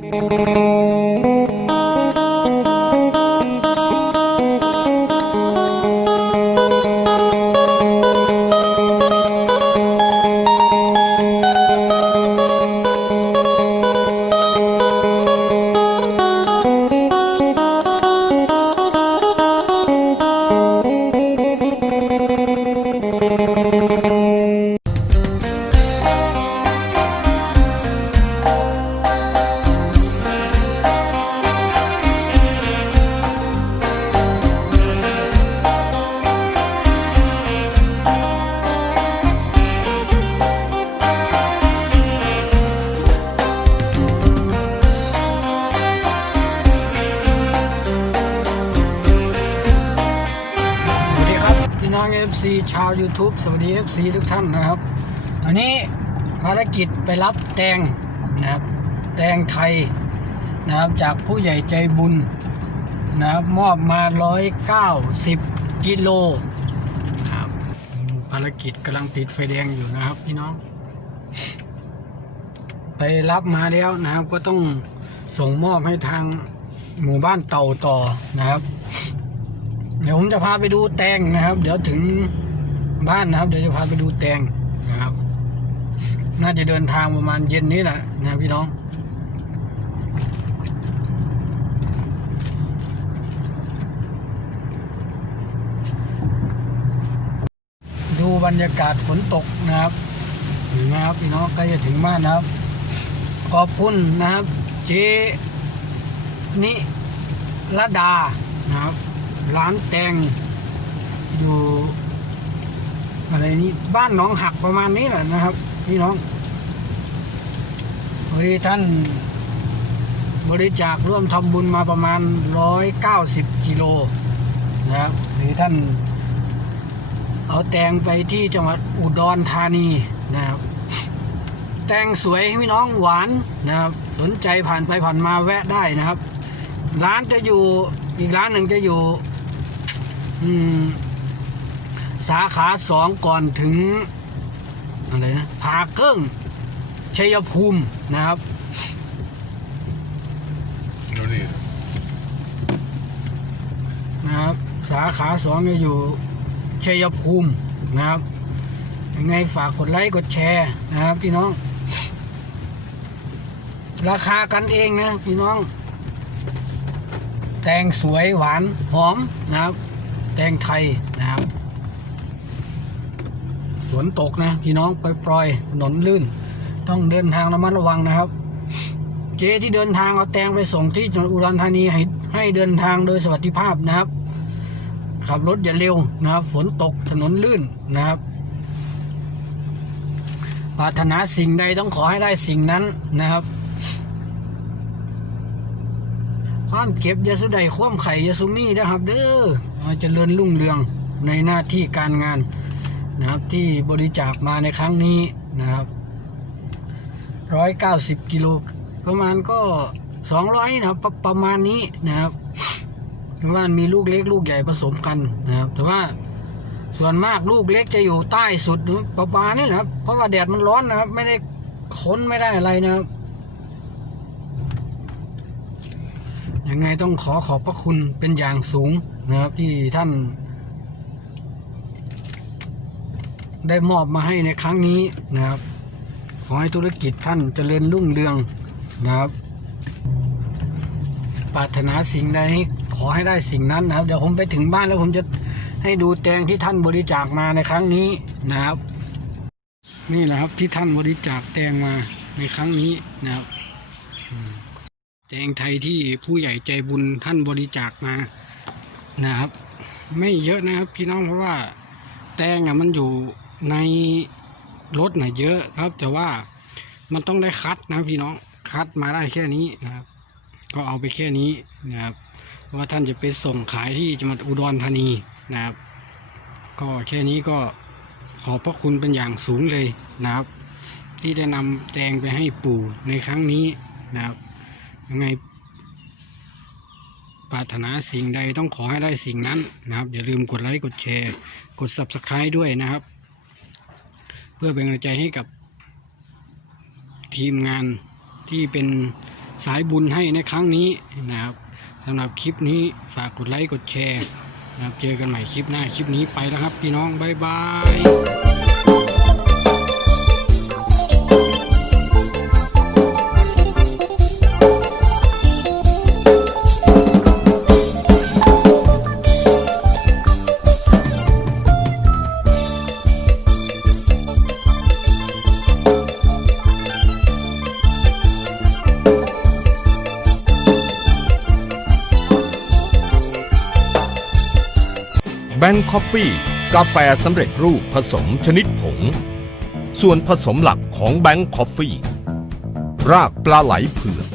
ส FC ชาว YouTube สวัสดี FC ทุกท่านนะครับ อันนี้ภารกิจไปรับแตงนะครับ แตงไทยนะครับจากผู้ใหญ่ใจบุญนะครับมอบมา 190 กิโลครับภารกิจกำลังติดไฟแดงอยู่นะครับพี่น้อง ไปรับมาแล้วนะครับก็ต้องส่งมอบให้ทางหมู่บ้านเต่าต่อนะครับ เดี๋ยวผมจะพาไปดูแตงนะครับ เดี๋ยวถึงบ้านนะครับ เดี๋ยวจะพาไปดูแตงนะครับ น่าจะเดินทางประมาณเย็นนี้แหละนะพี่น้องดูบรรยากาศฝนตกนะครับเห็นไหมครับพี่น้องใกล้จะถึงบ้านนะครับ ขอบคุณนะครับ เจนิรดานะครับ ร้านแตงอยู่อะไรนี้บ้านหนองหักประมาณนี้แหละนะครับพี่น้องพอดีท่านบริจาคร่วมทำบุญมาประมาณ 190 กิโลนะครับหรือท่าน เอาแตงไปที่จังหวัดอุดรธานีนะครับ แตงสวยพี่น้องหวานนะครับ สนใจผ่านไปผ่านมาแวะได้นะครับ ร้านจะอยู่อีกร้านหนึ่งจะอยู่ สาขาสองก่อนถึงอะไรนะผาเกิ้งชัยภูมินะครับแล้วนี่นะครับ สาขาสองจะอยู่ชัยภูมินะครับยังไงฝากกดไลค์กดแชร์นะครับพี่น้อง ราคากันเองนะพี่น้อง แตงสวยหวานหอมนะครับ แตงไทยนะครับฝนตกนะพี่น้องปล่อยๆถนนลื่น ต้องเดินทางระมัดระวังนะครับ เจที่เดินทางเอาแตงไปส่งที่จังหวัดอุดรธานีให้ให้เดินทางโดยสวัสดิภาพนะครับ ขับรถอย่าเร็วนะครับ ฝนตกถนนลื่นนะครับปรารถนาสิ่งใดต้องขอให้ได้สิ่งนั้นนะครับ ความเก็บยาสุใดความไข่ยาสุมีนะครับ เด้อ เอาเจริญรุ่งเรืองในหน้าที่การงานนะครับที่บริจาคมาในครั้งนี้นะครับร้อยเก้าสิบกิโลประมาณก็สองร้อยนะครับประประมาณนี้นะครับเพราะว่ามีลูกเล็กลูกใหญ่ผสมกันนะครับ แต่ว่าส่วนมากลูกเล็กจะอยู่ใต้สุดหรือประมาณนี้นะครับ เพราะว่าแดดมันร้อนนะครับ ไม่ได้ค้นไม่ได้อะไรนะครับ ยังไงต้องขอขอบพระคุณเป็นอย่างสูงนะครับที่ท่าน ได้มอบมาให้ในครั้งนี้นะครับ ขอให้ธุรกิจท่านเจริญรุ่งเรืองนะครับปรารถนาสิ่งใดขอให้ได้สิ่งนั้นนะครับ เดี๋ยวผมไปถึงบ้านแล้วผมจะให้ดูแตงที่ท่านบริจาคมาในครั้งนี้นะครับ นี่แหละครับที่ท่านบริจาคแตงมาในครั้งนี้นะครับ แตงไทยที่ผู้ใหญ่ใจบุญท่านบริจาคมานะครับ ไม่เยอะนะครับพี่น้องเพราะว่าแตงอะมันอยู่ในรถน่ะเยอะครับ แต่ว่ามันต้องได้คัดนะพี่น้องคัดมาได้แค่นี้นะครับ ก็เอาไปแค่นี้นะครับว่าท่านจะไปส่งขายที่จังหวัดอุดรธานีนะครับ ก็แค่นี้ก็ขอบพระคุณเป็นอย่างสูงเลยนะครับ ที่ได้นำแตงไปให้ปู่ในครั้งนี้นะครับ ยังไงปรารถนาสิ่งใดต้องขอให้ได้สิ่งนั้นนะครับ อย่าลืมกดไลค์กดแชร์กด subscribe ด้วยนะครับ เพื่อเป็นกำลังใจให้กับทีมงานที่เป็นสายบุญให้ในครั้งนี้นะครับสำหรับคลิปนี้ฝากกดไลค์กดแชร์นะครับเจอกันใหม่คลิปหน้าคลิปนี้ไปแล้วครับ พี่น้อง บ๊ายบาย แบงคอฟฟี่กาแฟสำเร็จรูปผสมชนิดผง ส่วนผสมหลักของแบงคอฟฟี่ รากปลาไหลเผือก